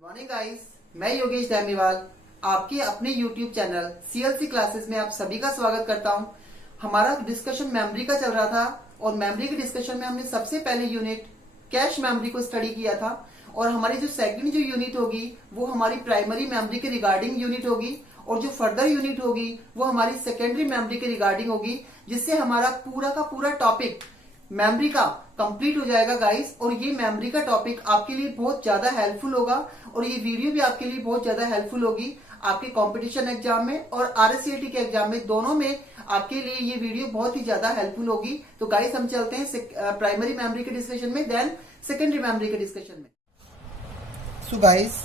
Good morning guys, मैं योगेश धामीवाल आपके अपने YouTube चैनल CLC क्लासेस में आप सभी का स्वागत करता हूं। हमारा डिस्कशन मेमोरी का चल रहा था और मेमोरी के डिस्कशन में हमने सबसे पहले यूनिट कैश मेमोरी को स्टडी किया था और हमारी जो सेकंड जो यूनिट होगी वो हमारी प्राइमरी मेमोरी के रिगार्डिंग यूनिट होगी और जो फर्दर यूनिट होगी वो हमारी सेकेंडरी मेमोरी के रिगार्डिंग होगी, जिससे हमारा पूरा का पूरा टॉपिक मेमोरी का कंप्लीट हो जाएगा गाइस। और ये मेमोरी का टॉपिक आपके लिए बहुत ज्यादा हेल्पफुल होगा और ये वीडियो भी आपके लिए बहुत ज्यादा हेल्पफुल होगी आपके कंपटीशन एग्जाम में और RSCET के एग्जाम में, दोनों में आपके लिए ये वीडियो बहुत ही ज्यादा हेल्पफुल होगी। तो गाइस हम चलते हैं प्राइमरी मेमोरी के डिस्कशन में, देन सेकेंडरी मेमोरी के डिस्कशन में। सो गाइस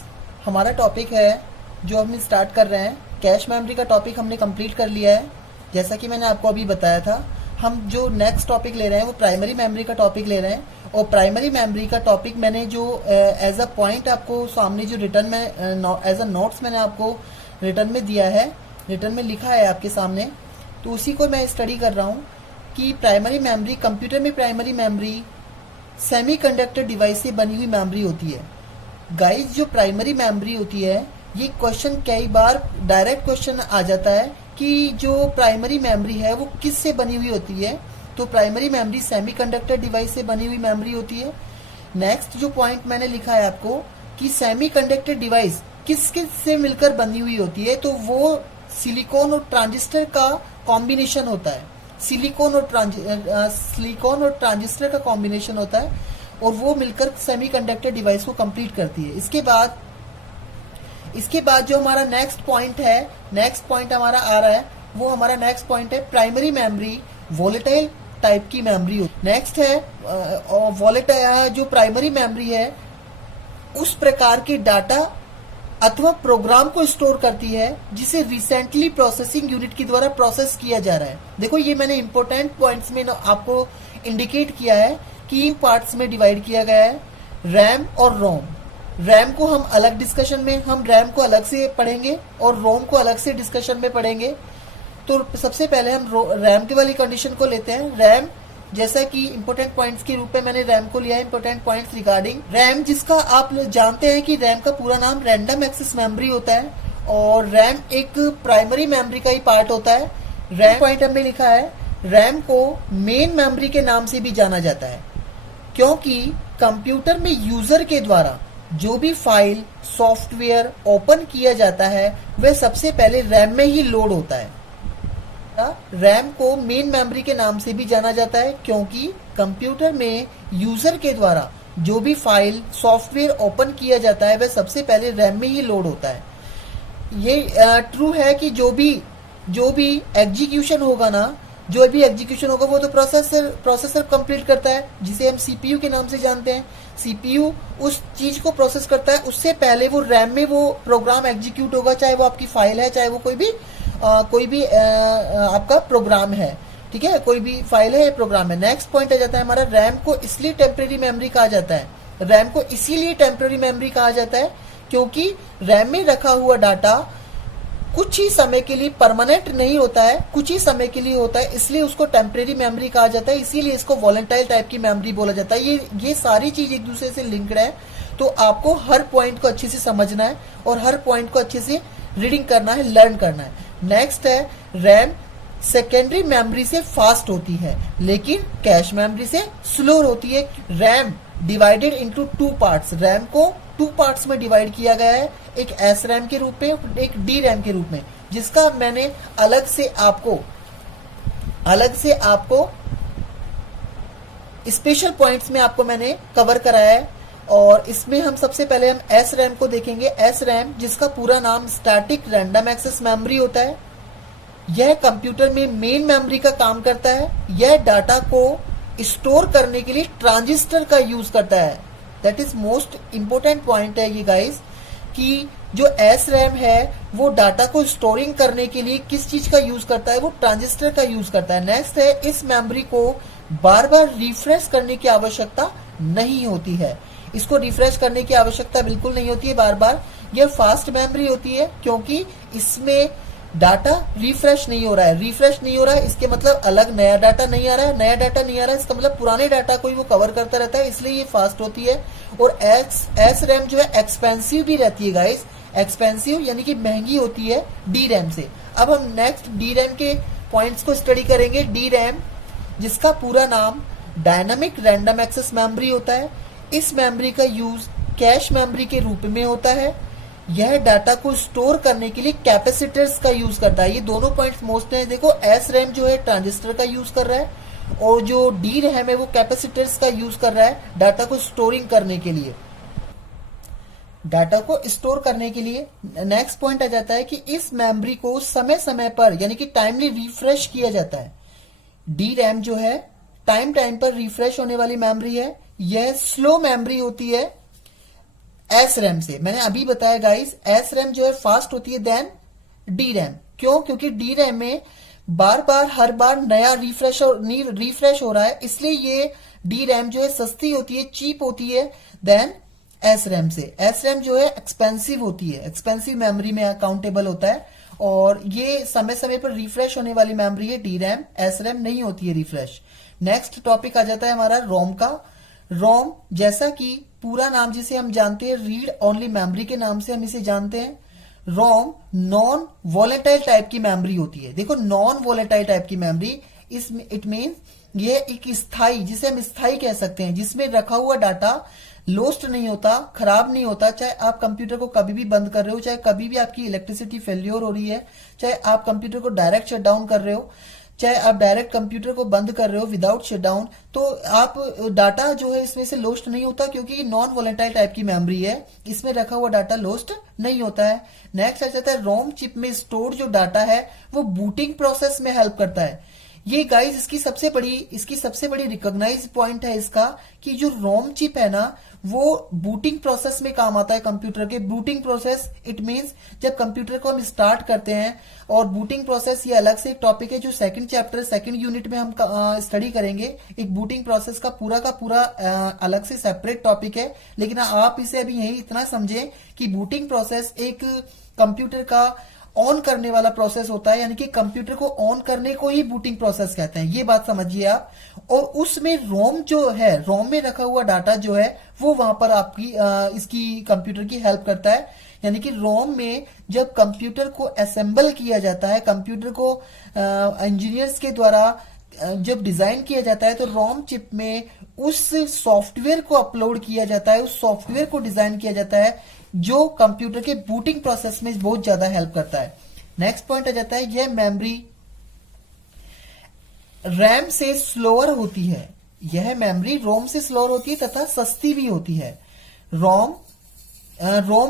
हमारा टॉपिक है जो हम स्टार्ट कर रहे हैं, कैश मेमोरी का टॉपिक हमने कंप्लीट कर लिया है। जैसा कि मैंने आपको अभी बताया था, हम जो नेक्स्ट टॉपिक ले रहे हैं वो प्राइमरी मेमोरी का टॉपिक ले रहे हैं और प्राइमरी मेमोरी का टॉपिक मैंने जो एज अ पॉइंट आपको सामने जो रिटर्न में एज अ नोट्स मैंने आपको रिटर्न में दिया है, रिटर्न में लिखा है आपके सामने, तो उसी को मैं स्टडी कर रहा हूँ कि प्राइमरी मेमोरी, कंप्यूटर में प्राइमरी मेमोरी सेमीकंडक्टर डिवाइस से बनी हुई मेमोरी होती है। गाइस जो प्राइमरी मेमोरी होती है, ये क्वेश्चन कई बार डायरेक्ट क्वेश्चन आ जाता है कि जो प्राइमरी मेमोरी है वो किस से बनी हुई होती है। तो प्राइमरी मेमोरी सेमीकंडक्टर डिवाइस से बनी हुई मेमोरी होती है। नेक्स्ट जो पॉइंट मैंने लिखा है आपको कि सेमीकंडक्टर डिवाइस किस किस से मिलकर बनी हुई होती है, तो वो सिलिकॉन और ट्रांजिस्टर का कॉम्बिनेशन होता है। सिलिकॉन और ट्रांजिस्टर का कॉम्बिनेशन होता है और वो मिलकर सेमीकंडक्टर डिवाइस को कंप्लीट करती है। इसके बाद जो हमारा नेक्स्ट पॉइंट हमारा आ रहा है, वो हमारा नेक्स्ट पॉइंट है प्राइमरी मेमोरी वोलेटाइल टाइप की मेमोरी। नेक्स्ट है वोलेटाइल, जो प्राइमरी मेमोरी है उस प्रकार के डाटा अथवा प्रोग्राम को स्टोर करती है जिसे रिसेंटली प्रोसेसिंग यूनिट के द्वारा प्रोसेस किया जा रहा है। देखो ये मैंने इंपॉर्टेंट पॉइंट्स में आपको इंडिकेट किया है कि पार्ट्स में डिवाइड किया गया है, रैम और रोम। रैम को हम अलग डिस्कशन में, हम रैम को अलग से पढ़ेंगे और रोम को अलग से डिस्कशन में पढ़ेंगे। तो सबसे पहले हम रैम के वाली कंडीशन को लेते हैं। रैम, जैसा कि इंपॉर्टेंट पॉइंट्स के रूप में मैंने रैम को लिया है, इंपॉर्टेंट पॉइंट्स रिगार्डिंग रैम, जिसका आप जानते हैं कि रैम का पूरा नाम रैंडम एक्सेस मेमोरी होता है और रैम एक प्राइमरी मेमोरी का ही पार्ट होता है। रैम पॉइंट हमने लिखा है, रैम को मेन मेमोरी के नाम से भी जाना जाता है क्योंकि कंप्यूटर में यूजर के द्वारा जो भी फाइल सॉफ्टवेयर ओपन किया जाता है वह सबसे पहले रैम में ही लोड होता है। रैम को मेन मेमोरी के नाम से भी जाना जाता है क्योंकि कंप्यूटर में यूजर के द्वारा जो भी फाइल सॉफ्टवेयर ओपन किया जाता है वह सबसे पहले रैम में ही लोड होता है। ये ट्रू है कि जो भी एग्जीक्यूशन होगा ना, जो भी एग्जीक्यूशन होगा वो तो प्रोसेसर कंप्लीट करता है, जिसे हम सीपीयू के नाम से जानते हैं। सीपीयू उस चीज को प्रोसेस करता है, उससे पहले वो रैम में वो प्रोग्राम एग्जीक्यूट होगा, चाहे वो आपकी फाइल है, चाहे वो कोई भी आपका प्रोग्राम है, ठीक है, कोई भी फाइल है, प्रोग्राम है। नेक्स्ट पॉइंट आ जाता है हमारा, रैम को इसलिए टेम्परेरी मेमोरी कहा जाता है। रैम को इसीलिए टेम्परेरी मेमोरी कहा जाता है क्योंकि रैम में रखा हुआ डाटा कुछ ही समय के लिए परमानेंट नहीं होता है, कुछ ही समय के लिए होता है, इसलिए उसको टेम्परेरी मेमोरी कहा जाता है, इसीलिए इसको वोलेटाइल टाइप की मेमोरी बोला जाता है। ये सारी चीज एक दूसरे से लिंक्ड है, तो आपको हर पॉइंट को अच्छे से समझना है और हर पॉइंट को अच्छे से रीडिंग करना है, लर्न करना है। नेक्स्ट है, रैम सेकेंडरी मेमोरी से फास्ट होती है लेकिन कैश मेमोरी से स्लो होती है। RAM divided into 2 parts, RAM को 2 पार्ट्स में डिवाइड किया गया है, एक एस रैम के रूप में, एक डी रैम के रूप में, जिसका मैंने अलग से आपको स्पेशल पॉइंट्स में आपको मैंने कवर कराया है। और इसमें हम सबसे पहले हम एस रैम को देखेंगे। एस रैम, जिसका पूरा नाम स्टैटिक रैंडम एक्सेस मेमोरी होता है, यह कंप्यूटर में मेन मेमोरी का काम करता है। यह डाटा को स्टोर करने के लिए ट्रांजिस्टर का यूज करता है। That is most important point है ये गाइस, कि जो एस रैम है वो डाटा को स्टोरिंग करने के लिए किस चीज का यूज करता है, वो ट्रांजिस्टर का यूज करता है। नेक्स्ट है, इस मेमोरी को बार बार रिफ्रेश करने की आवश्यकता नहीं होती है। इसको रिफ्रेश करने की आवश्यकता बिल्कुल नहीं होती है बार बार। यह फास्ट मेमोरी होती है क्योंकि इसमें डाटा रिफ्रेश नहीं हो रहा है, रिफ्रेश नहीं हो रहा है इसके मतलब अलग नया डाटा नहीं आ रहा है, नया डाटा नहीं आ रहा है इसका मतलब पुराने डाटा को ही वो कवर करता रहता है, इसलिए ये फास्ट होती है। और एस रैम जो है एक्सपेंसिव भी रहती है गाइस, एक्सपेंसिव यानी कि महंगी होती है डी रैम से। अब हम नेक्स्ट डी रैम के पॉइंट्स को स्टडी करेंगे। डी रैम जिसका पूरा नाम डायनामिक रैंडम एक्सेस मेमोरी होता है, इस मेमोरी का यूज कैश मेमोरी के रूप में होता है। यह डाटा को स्टोर करने के लिए कैपेसिटर्स का यूज करता है। ये दोनों पॉइंट्स मोस्ट हैं। देखो एस रैम जो है ट्रांजिस्टर का यूज कर रहा है और जो डी रैम है वो कैपेसिटर्स का यूज कर रहा है डाटा को स्टोरिंग करने के लिए, डाटा को स्टोर करने के लिए। नेक्स्ट पॉइंट आ जाता है कि इस मेमोरी को समय समय पर यानी कि टाइमली रिफ्रेश किया जाता है। डी रैम जो है टाइम टाइम पर रिफ्रेश होने वाली मेमोरी है। यह स्लो मेमोरी होती है एस रैम से। मैंने अभी बताया गाइस एस रैम जो है फास्ट होती है देन डी रैम। क्यों? क्योंकि डी रैम में बार बार हर बार नया रिफ्रेश हो रहा है, इसलिए ये डी रैम जो है सस्ती होती है, चीप होती है देन एस रैम से। एस रैम जो है एक्सपेंसिव होती है, एक्सपेंसिव मेमोरी में अकाउंटेबल होता है और ये समय समय पर रिफ्रेश होने वाली मेमोरी है डी रैम। एस रैम नहीं होती है रिफ्रेश। नेक्स्ट टॉपिक आ जाता है हमारा रोम का। रोम जैसा कि पूरा नाम जिसे हम जानते हैं रीड ओनली मेमोरी के नाम से हम इसे जानते हैं। रोम नॉन वोलेटाइल टाइप की मेमोरी होती है। देखो नॉन वोलेटाइल टाइप की मेमोरी इट मीन ये एक स्थायी, जिसे हम स्थायी कह सकते हैं, जिसमें रखा हुआ डाटा लोस्ट नहीं होता, खराब नहीं होता। चाहे आप कंप्यूटर को कभी भी बंद कर रहे हो, चाहे कभी भी आपकी इलेक्ट्रिसिटी फेल्योर हो रही है, चाहे आप कंप्यूटर को डायरेक्ट शट डाउन कर रहे हो, चाहे आप डायरेक्ट कंप्यूटर को बंद कर रहे हो विदाउट शटडाउन, तो आप डाटा जो है इसमें से लोस्ट नहीं होता क्योंकि नॉन वोलेटाइल टाइप की मेमोरी है, इसमें रखा हुआ डाटा लोस्ट नहीं होता है। नेक्स्ट आ जाता है रोम चिप में स्टोर जो डाटा है वो बूटिंग प्रोसेस में हेल्प करता है। ये गाइस इसकी सबसे बड़ी रिकॉग्नाइज पॉइंट है इसका कि जो रोम चिप है ना वो बूटिंग प्रोसेस में काम आता है कंप्यूटर के। बूटिंग प्रोसेस इट मींस जब कंप्यूटर को हम स्टार्ट करते हैं, और बूटिंग प्रोसेस ये अलग से एक टॉपिक है जो सेकंड चैप्टर सेकंड यूनिट में हम स्टडी करेंगे। एक बूटिंग प्रोसेस का पूरा अलग से सेपरेट टॉपिक है, लेकिन आप इसे अभी यही इतना समझें कि बूटिंग प्रोसेस एक कंप्यूटर का ऑन करने वाला प्रोसेस होता है, यानी कि कंप्यूटर को ऑन करने को ही बूटिंग प्रोसेस कहते हैं, ये बात समझिए आप। और उसमें रोम जो है, रोम में रखा हुआ डाटा जो है वो वहां पर आपकी इसकी कंप्यूटर की हेल्प करता है। यानी कि रोम में जब कंप्यूटर को असेंबल किया जाता है, कंप्यूटर को इंजीनियर्स के द्वारा जब डिजाइन किया जाता है, तो रोम चिप में उस सॉफ्टवेयर को अपलोड किया जाता है, उस सॉफ्टवेयर को डिजाइन किया जाता है जो कंप्यूटर के बूटिंग प्रोसेस में बहुत ज्यादा हेल्प करता है। नेक्स्ट पॉइंट आ जाता है यह मेमोरी रैम से स्लोअर होती है। यह मेमोरी रोम से स्लोअर होती है तथा सस्ती भी होती है। रोम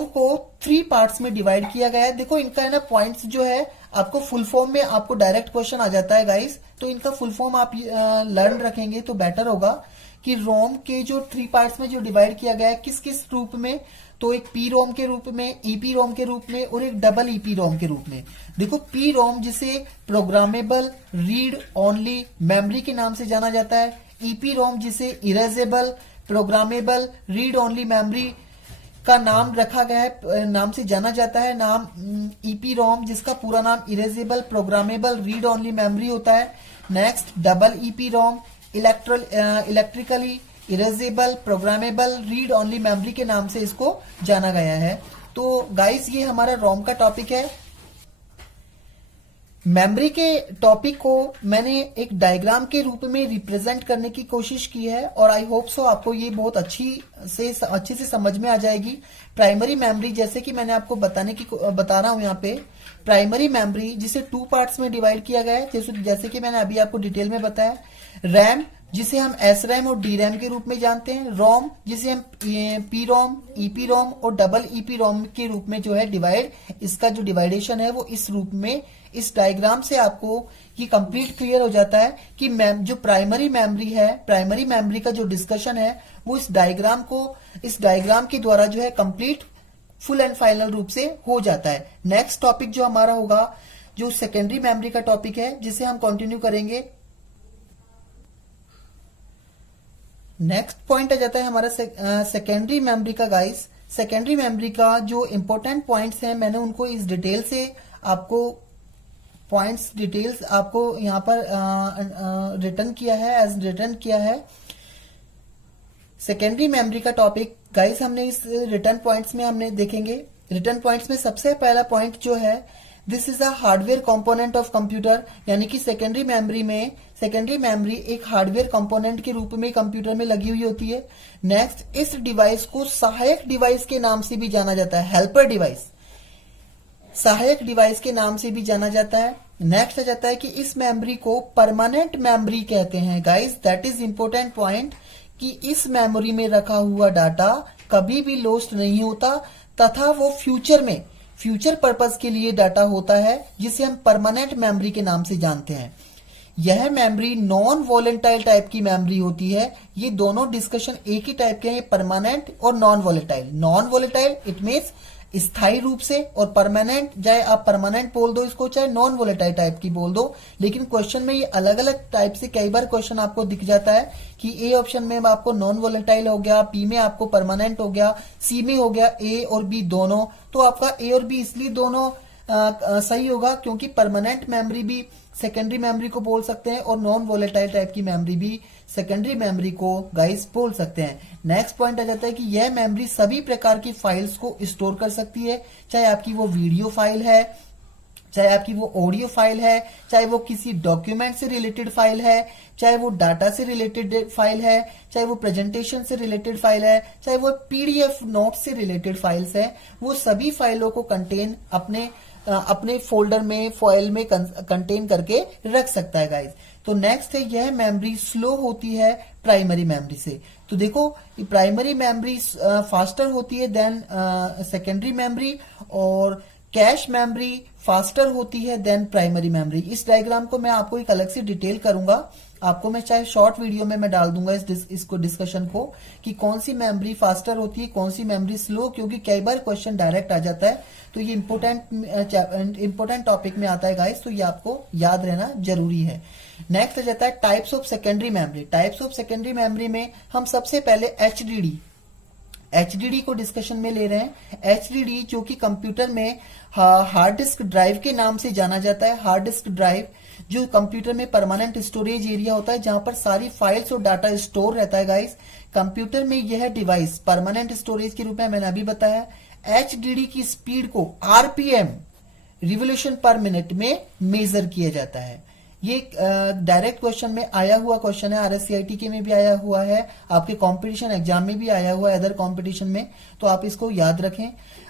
को 3 पार्ट्स में डिवाइड किया गया है। देखो इनका है ना पॉइंट्स जो है आपको फुल फॉर्म में आपको डायरेक्ट क्वेश्चन आ जाता है गाइस, तो इनका फुल फॉर्म आप लर्न रखेंगे तो बेटर होगा कि रोम के जो 3 पार्ट्स में जो डिवाइड किया गया है किस किस रूप में, तो एक पी रोम के रूप में, ईपी रोम के रूप में और एक डबल ईपी रोम के रूप में। देखो पी रोम जिसे प्रोग्रामेबल रीड ओनली मेमोरी के नाम से जाना जाता है, ईपी रोम जिसे erasable programmable read only memory का नाम रखा गया है, नाम से जाना जाता है। नाम ईपी रोम जिसका पूरा नाम erasable programmable read only memory होता है। Next double EP ROM electrically erasable programmable read only memory के नाम से इसको जाना गया है। तो गाइस ये हमारा रोम का टॉपिक है। मेमोरी के टॉपिक को मैंने एक डायग्राम के रूप में रिप्रेजेंट करने की कोशिश की है और आई होप सो आपको ये बहुत अच्छे से समझ में आ जाएगी। प्राइमरी मेमोरी जैसे कि मैंने आपको बता रहा हूं यहाँ पे, प्राइमरी मेमोरी जिसे 2 पार्ट्स में डिवाइड किया गया है, जैसे कि मैंने अभी आपको डिटेल में बताया। रैम जिसे हम एस रैम और डी रैम के रूप में जानते हैं। रोम जिसे हम पी रोम, ईपी रोम और डबल ईपी रोम के रूप में जो है इसका जो डिवाइडेशन है वो इस रूप में, इस डायग्राम से आपको ये कंप्लीट क्लियर हो जाता है कि जो प्राइमरी मेमोरी है, प्राइमरी मेमोरी का जो डिस्कशन है वो इस डायग्राम के द्वारा जो है कंप्लीट फुल एंड फाइनल रूप से हो जाता है। नेक्स्ट टॉपिक जो हमारा होगा जो सेकेंडरी मेमोरी का टॉपिक है जिसे हम कंटिन्यू करेंगे। नेक्स्ट पॉइंट आ जाता है हमारा सेकेंडरी मेमोरी का गाइस। सेकेंडरी मेमोरी का जो इंपॉर्टेंट पॉइंट्स हैं मैंने उनको इस डिटेल से आपको पॉइंट्स डिटेल्स आपको यहाँ पर रिटर्न किया है, एज रिटर्न किया है। सेकेंडरी मेमोरी का टॉपिक गाइस हमने इस रिटर्न पॉइंट्स में हमने देखेंगे। रिटर्न पॉइंट्स में सबसे पहला पॉइंट जो है, this is a hardware component of computer, यानी कि सेकेंडरी मेमोरी एक हार्डवेयर कंपोनेंट के रूप में कंप्यूटर में लगी हुई होती है। नेक्स्ट, इस डिवाइस को सहायक डिवाइस के नाम से भी जाना जाता है, हेल्पर डिवाइस, सहायक डिवाइस के नाम से भी जाना जाता है। नेक्स्ट आ जाता है कि इस मेमोरी को परमानेंट मेमोरी कहते हैं। Guys that is important point कि इस मेमोरी में रखा हुआ डाटा कभी भी लॉस्ट नहीं होता, तथा वो फ्यूचर पर्पस के लिए डाटा होता है, जिसे हम परमानेंट मेमोरी के नाम से जानते हैं। यह मेमोरी नॉन वॉलेटाइल टाइप की मेमोरी होती है। ये दोनों डिस्कशन एक ही टाइप के हैं, परमानेंट और non volatile. Non volatile it means स्थायी रूप से, और परमानेंट, चाहे आप परमानेंट बोल दो इसको, चाहे नॉन वॉलेटाइल टाइप की बोल दो, लेकिन क्वेश्चन में ये अलग अलग टाइप से कई बार क्वेश्चन आपको दिख जाता है कि ए ऑप्शन में आपको नॉन वॉलेटाइल हो गया, बी में आपको परमानेंट हो गया, सी में हो गया ए और बी दोनों। तो आपका ए और बी इसलिए दोनों सही होगा क्योंकि परमानेंट मेमोरी भी सेकेंडरी मेमोरी को बोल सकते हैं और नॉन वॉलेटाइल टाइप की मेमोरी भी सेकेंडरी मेमोरी को गाइस बोल सकते हैं। नेक्स्ट पॉइंट आ जाता है कि यह मेमोरी सभी प्रकार की फाइल्स को स्टोर कर सकती है, चाहे आपकी वो वीडियो फाइल है, चाहे आपकी वो ऑडियो फाइल है, चाहे वो किसी डॉक्यूमेंट से रिलेटेड फाइल है, चाहे वो डाटा से रिलेटेड फाइल है, चाहे वो प्रेजेंटेशन से रिलेटेड फाइल है, चाहे वो पीडीएफ नोट से रिलेटेड फाइल्स है, वो सभी फाइलों को कंटेन अपने फोल्डर में, फाइल में कंटेन करके रख सकता है गाइस। तो नेक्स्ट है, यह मेमोरी स्लो होती है प्राइमरी मेमोरी से। तो देखो, प्राइमरी मेमोरी फास्टर होती है देन सेकेंडरी मेमोरी, और कैश मेमोरी फास्टर होती है देन प्राइमरी मेमोरी। इस डायग्राम को मैं आपको एक अलग से डिटेल करूंगा, आपको मैं चाहे शॉर्ट वीडियो में मैं डाल दूंगा इसको डिस्कशन को, कि कौन सी मेमोरी फास्टर होती है, कौन सी मेमोरी स्लो, क्योंकि कई बार क्वेश्चन डायरेक्ट आ जाता है। तो ये इंपोर्टेंट टॉपिक में आता है गाइस, तो ये आपको याद रहना जरूरी है। नेक्स्ट आ जाता है types of secondary memory. Types of secondary memory में हम सबसे पहले एचडीडी को डिस्कशन में ले रहे हैं। एचडीडी जो कि कंप्यूटर में हार्ड डिस्क ड्राइव के नाम से जाना जाता है। हार्ड डिस्क ड्राइव जो कंप्यूटर में परमानेंट स्टोरेज एरिया होता है, जहां पर सारी फाइल्स और डाटा स्टोर रहता है गाइस। कंप्यूटर में यह डिवाइस परमानेंट स्टोरेज के रूप में मैंने अभी बताया। एचडीडी की स्पीड को आरपीएम, रिवोल्यूशन पर मिनट में मेजर किया जाता है। ये डायरेक्ट क्वेश्चन में आया हुआ क्वेश्चन है, आरएससीआईटी के में भी आया हुआ है, आपके कंपटीशन एग्जाम में भी आया हुआ है, अदर कंपटीशन में, तो आप इसको याद रखें।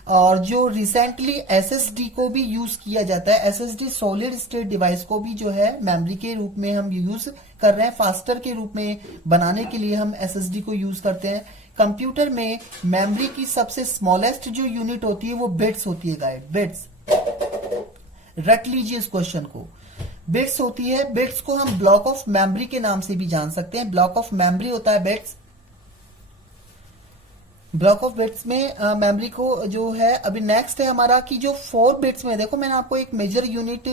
और जो रिसेंटली एसएसडी को भी यूज किया जाता है, एसएसडी सॉलिड स्टेट डिवाइस को भी जो है मेमोरी के रूप में हम यूज कर रहे हैं, फास्टर के रूप में बनाने के लिए हम एसएसडी को यूज करते हैं। कंप्यूटर में मेमोरी की सबसे स्मॉलेस्ट जो यूनिट होती है वो बिट्स होती है गाइड, बिट्स। रट लीजिए इस क्वेश्चन को, बिट्स होती है। बिट्स को हम ब्लॉक ऑफ मेमोरी के नाम से भी जान सकते हैं। ब्लॉक ऑफ मेमोरी होता है बिट्स। ब्लॉक ऑफ बिट्स में मेमोरी को जो है, अभी नेक्स्ट है हमारा कि जो 4 बिट्स में, देखो मैंने आपको एक मेजर यूनिट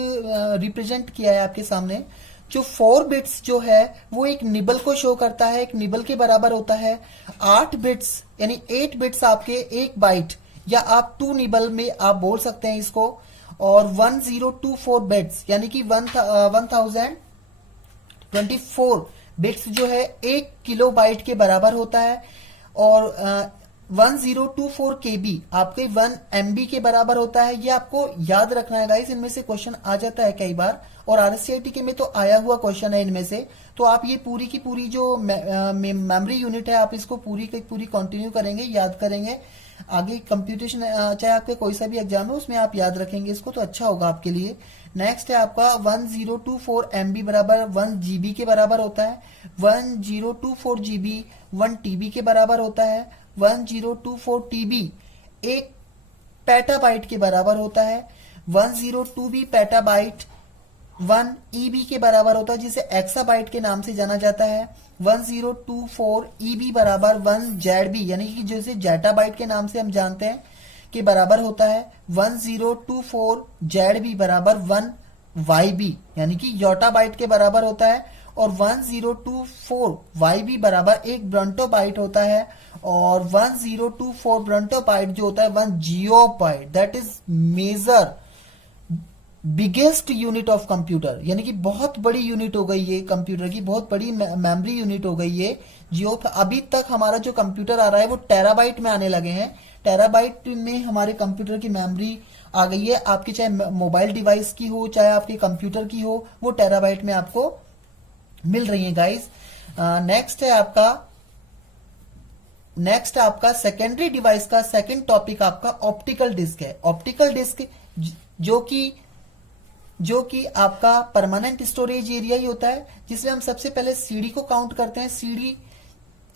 रिप्रेजेंट किया है आपके सामने। जो 4 बिट्स जो है वो एक निबल को शो करता है, एक निबल के बराबर होता है। 8 बिट्स यानी 8 बिट्स आपके 1 बाइट, या आप 2 निबल में आप बोल सकते हैं इसको। और 1024 बिट्स यानी कि 1024 बिट्स जो है 1 किलो बाइट के बराबर होता है। और 1024 केबी आपके 1 MB के बराबर होता है। ये आपको याद रखना है गाइस, इनमें से क्वेश्चन आ जाता है कई बार, और आरएससीआईटी के में तो आया हुआ क्वेश्चन है इनमें से। तो आप ये पूरी की पूरी जो मेमोरी यूनिट है, आप इसको पूरी की पूरी कंटिन्यू करेंगे, याद करेंगे। आगे कंप्यूटेशन चाहे आपके कोई सा भी एग्जाम है उसमें आप याद रखेंगे इसको, तो अच्छा होगा आपके लिए। नेक्स्ट है आपका 1024 MB बराबर 1 GB के बराबर होता है। 1024 GB 1 TB के बराबर होता है। 1024 TB 1 पेटाबाइट के बराबर होता है। 102B पेटाबाइट 1 EB के बराबर होता है, जिसे एक्साबाइट के नाम से जाना जाता है। 1024 EB बराबर 1 ZB यानी कि जैसे जेटाबाइट के नाम से हम जानते हैं के बराबर होता है। 1024 ZB बराबर 1 YB यानी कि योटाबाइट के बराबर होता है। और 1024 YB बराबर 1 ब्रंटोबाइट होता है। और 1024 ब्रंटोबाइट जो होता है 1 gigabyte, that is major biggest unit of computer, यानी कि बहुत बड़ी यूनिट हो गई ये कंप्यूटर की, बहुत बड़ी मेमोरी यूनिट हो गई ये। जो अभी तक हमारा जो कंप्यूटर आ रहा है वो टेराबाइट में आने लगे हैं। टेराबाइट में हमारे कंप्यूटर की मेमोरी आ गई है। आपकी चाहे मोबाइल डिवाइस की हो चाहे आपके कंप्यूटर की हो, वो टेराबाइट में आपको मिल रही है गाइस। नेक्स्ट आपका सेकेंडरी डिवाइस का सेकंड टॉपिक आपका ऑप्टिकल डिस्क है। ऑप्टिकल डिस्क जो कि आपका परमानेंट स्टोरेज एरिया ही होता है, जिसमें हम सबसे पहले सीडी को काउंट करते हैं। CD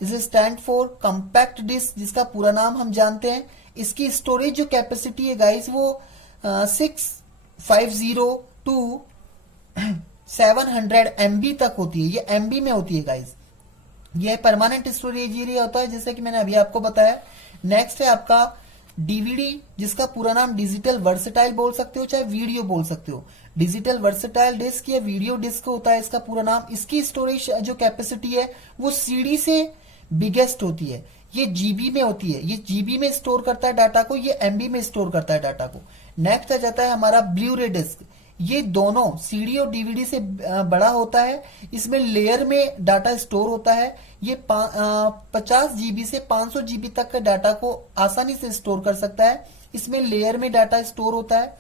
is stand for compact disc, जिसका पूरा नाम हम जानते हैं। इसकी स्टोरेज जो कैपेसिटी है गाइस वो 650 टू 700 MB तक होती है। ये MB में होती है गाइस। ये परमानेंट स्टोरेज एरिया होता है, जैसे कि मैंने अभी आपको बताया। नेक्स्ट है आपका डीवीडी, जिसका पूरा नाम डिजिटल वर्सेटाइल बोल सकते हो चाहे वीडियो बोल सकते हो। डिजिटल वर्सेटाइल डिस्क या वीडियो डिस्क होता है इसका पूरा नाम। इसकी स्टोरेज जो कैपेसिटी है वो सीडी से बिगेस्ट होती है। ये जीबी में होती है, ये जीबी में स्टोर करता है डाटा को, ये एमबी में स्टोर करता है डाटा को। नेक्स्ट आ जाता है हमारा ब्लू रे डिस्क। ये दोनों सीडी और डीवीडी से बड़ा होता है। इसमें लेयर में डाटा स्टोर होता है। ये 50 जीबी से 500 जीबी तक का डाटा को आसानी से स्टोर कर सकता है। इसमें लेयर में डाटा स्टोर होता है।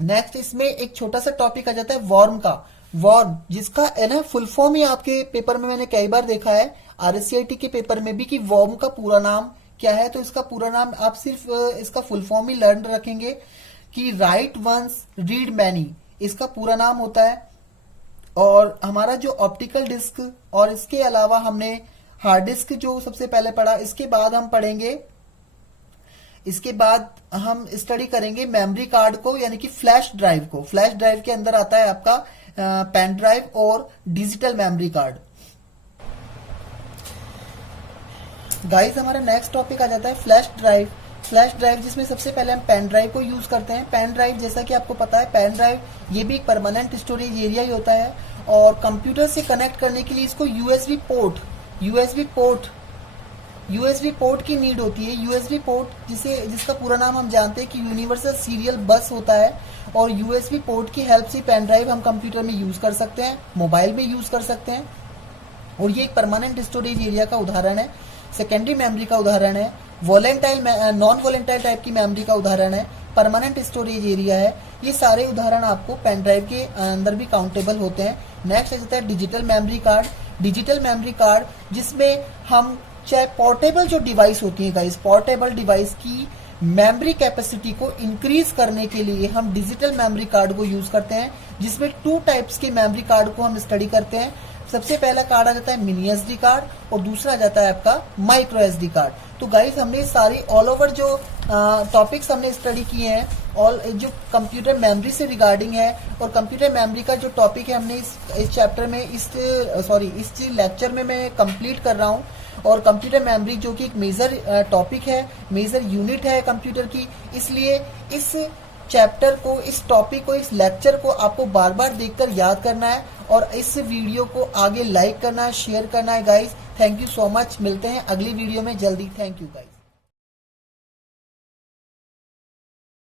नेक्स्ट इसमें एक छोटा सा टॉपिक आ जाता है वॉर्म का। वॉर्म जिसका है ना फुल फॉर्म ही आपके पेपर में मैंने कई बार देखा है, आरएससीआईटी के पेपर में भी, कि वॉर्म का पूरा नाम क्या है। तो इसका पूरा नाम आप सिर्फ इसका फुल फॉर्म ही लर्न रखेंगे कि राइट वंस रीड मैनी, इसका पूरा नाम होता है। और हमारा जो ऑप्टिकल डिस्क और इसके अलावा हमने हार्ड डिस्क जो सबसे पहले पढ़ा, इसके बाद हम पढ़ेंगे, इसके बाद हम स्टडी करेंगे मेमोरी कार्ड को, यानी कि फ्लैश ड्राइव को। फ्लैश ड्राइव के अंदर आता है आपका पेन ड्राइव और डिजिटल मेमोरी कार्ड। गाइस हमारा नेक्स्ट टॉपिक आ जाता है फ्लैश ड्राइव। फ्लैश ड्राइव जिसमें सबसे पहले हम पेन ड्राइव को यूज करते हैं। पेन ड्राइव जैसा कि आपको पता है, पेन ड्राइव ये भी एक परमानेंट स्टोरेज एरिया ही होता है। और कंप्यूटर से कनेक्ट करने के लिए इसको यूएसबी पोर्ट की नीड होती है। यूएसबी पोर्ट जिसका पूरा नाम हम जानते हैं कि यूनिवर्सल सीरियल बस होता है। और यूएसबी पोर्ट की हेल्प से पेन ड्राइव हम कंप्यूटर में यूज कर सकते हैं, मोबाइल में यूज कर सकते हैं। और ये एक परमानेंट स्टोरेज एरिया का उदाहरण है। सेकेंडरी मेमोरी का उदाहरण है। नॉन वॉलेंटाइल टाइप की मेमोरी का उदाहरण है। परमानेंट स्टोरेज एरिया है। ये सारे उदाहरण आपको पेन ड्राइव के अंदर भी काउंटेबल होते हैं। नेक्स्ट आ जाता है digital memory card. Digital memory card जिसमें हम चाहे पोर्टेबल जो डिवाइस होती है गाइस, पोर्टेबल डिवाइस की मेमोरी कैपेसिटी को इंक्रीज करने के लिए हम डिजिटल मेमोरी कार्ड को यूज करते हैं, जिसमें 2 टाइप्स के मेमोरी कार्ड को हम स्टडी करते हैं। सबसे पहला कार्ड आ जाता है मिनी एसडी कार्ड और दूसरा आ जाता है आपका माइक्रो एसडी कार्ड। तो गाइस हमने सारी ऑल ओवर जो टॉपिक्स हमने स्टडी किए हैं, ऑल जो कंप्यूटर मेमोरी से रिगार्डिंग है, और कंप्यूटर मेमोरी का जो टॉपिक है हमने इस चैप्टर में इस लेक्चर में मैं कंप्लीट कर रहा हूँ। और कंप्यूटर मेमोरी जो कि एक मेजर टॉपिक है, मेजर यूनिट है कंप्यूटर की, इसलिए इस चैप्टर को, इस टॉपिक को, इस लेक्चर को आपको बार बार देखकर याद करना है और इस वीडियो को आगे लाइक करना है, शेयर करना है guys. Thank you so much. मिलते हैं अगली वीडियो में जल्दी। Thank you guys.